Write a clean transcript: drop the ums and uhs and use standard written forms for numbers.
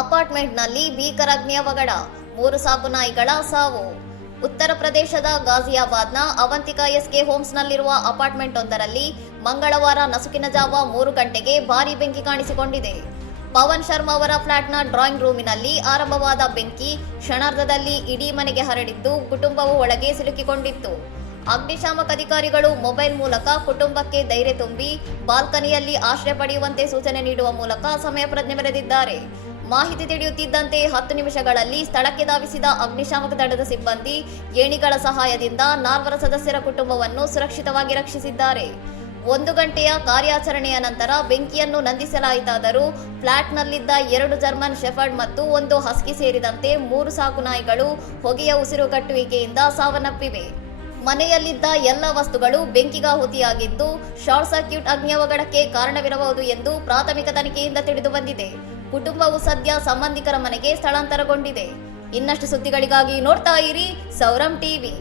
ಅಪಾರ್ಟ್ಮೆಂಟ್ನಲ್ಲಿ ಭೀಕರ ಅಗ್ನಿ ಅವಘಡ, 3 ಸಾಕು ನಾಯಿಗಳ ಸಾವು. ಉತ್ತರ ಪ್ರದೇಶದ ಗಾಜಿಯಾಬಾದ್ನ ಅವಂತಿಕಾ ಎಸ್ಕೆ ಹೋಮ್ಸ್ನಲ್ಲಿರುವ ಅಪಾರ್ಟ್ಮೆಂಟ್ ಒಂದರಲ್ಲಿ ಮಂಗಳವಾರ ನಸುಕಿನ ಜಾವ 3 ಗಂಟೆಗೆ ಭಾರೀ ಬೆಂಕಿ ಕಾಣಿಸಿಕೊಂಡಿದೆ. ಪವನ್ ಶರ್ಮಾ ಅವರ ಫ್ಲಾಟ್ನ ಡ್ರಾಯಿಂಗ್ ರೂಮಿನಲ್ಲಿ ಆರಂಭವಾದ ಬೆಂಕಿ ಕ್ಷಣಾರ್ಧದಲ್ಲಿ ಇಡೀ ಮನೆಗೆ ಹರಡಿದ್ದು ಕುಟುಂಬವು ಒಳಗೆ ಸಿಲುಕಿಕೊಂಡಿತ್ತು. ಅಗ್ನಿಶಾಮಕ ಅಧಿಕಾರಿಗಳು ಮೊಬೈಲ್ ಮೂಲಕ ಕುಟುಂಬಕ್ಕೆ ಧೈರ್ಯ ತುಂಬಿ ಬಾಲ್ಕನಿಯಲ್ಲಿ ಆಶ್ರಯ ಪಡೆಯುವಂತೆ ಸೂಚನೆ ನೀಡುವ ಮೂಲಕ ಸಮಯ ಪ್ರಜ್ಞೆ ಮೆರೆದಿದ್ದಾರೆ. ಮಾಹಿತಿ ತಿಳಿಯುತ್ತಿದ್ದಂತೆ 10 ನಿಮಿಷಗಳಲ್ಲಿ ಸ್ಥಳಕ್ಕೆ ಧಾವಿಸಿದ ಅಗ್ನಿಶಾಮಕ ದಳದ ಸಿಬ್ಬಂದಿ ಏಣಿಗಳ ಸಹಾಯದಿಂದ 4 ಸದಸ್ಯರ ಕುಟುಂಬವನ್ನು ಸುರಕ್ಷಿತವಾಗಿ ರಕ್ಷಿಸಿದ್ದಾರೆ. 1 ಗಂಟೆಯ ಕಾರ್ಯಾಚರಣೆಯ ನಂತರ ಬೆಂಕಿಯನ್ನು ನಂದಿಸಲಾಯಿತಾದರೂ ಫ್ಲಾಟ್ನಲ್ಲಿದ್ದ 2 ಜರ್ಮನ್ ಶೆಫರ್ಡ್ ಮತ್ತು 1 ಹಸ್ಕಿ ಸೇರಿದಂತೆ 3 ಸಾಕು ನಾಯಿಗಳು ಹೊಗೆಯ ಉಸಿರುಗಟ್ಟುವಿಕೆಯಿಂದ ಸಾವನ್ನಪ್ಪಿವೆ. ಮನೆಯಲ್ಲಿದ್ದ ಎಲ್ಲ ವಸ್ತುಗಳು ಬೆಂಕಿಗಾಹುತಿಯಾಗಿದ್ದು ಶಾರ್ಟ್ ಸರ್ಕ್ಯೂಟ್ ಅಗ್ನಿ ಅವಘಡಕ್ಕೆ ಕಾರಣವಿರಬಹುದು ಎಂದು ಪ್ರಾಥಮಿಕ ತನಿಖೆಯಿಂದ ತಿಳಿದು ಬಂದಿದೆ. ಕುಟುಂಬವು ಸದ್ಯ ಸಂಬಂಧಿಕರ ಮನೆಗೆ ಸ್ಥಳಾಂತರಗೊಂಡಿದೆ. ಇನ್ನಷ್ಟು ಸುದ್ದಿಗಳಿಗಾಗಿ ನೋಡ್ತಾ ಇರಿ ಸೌರಂ ಟಿವಿ.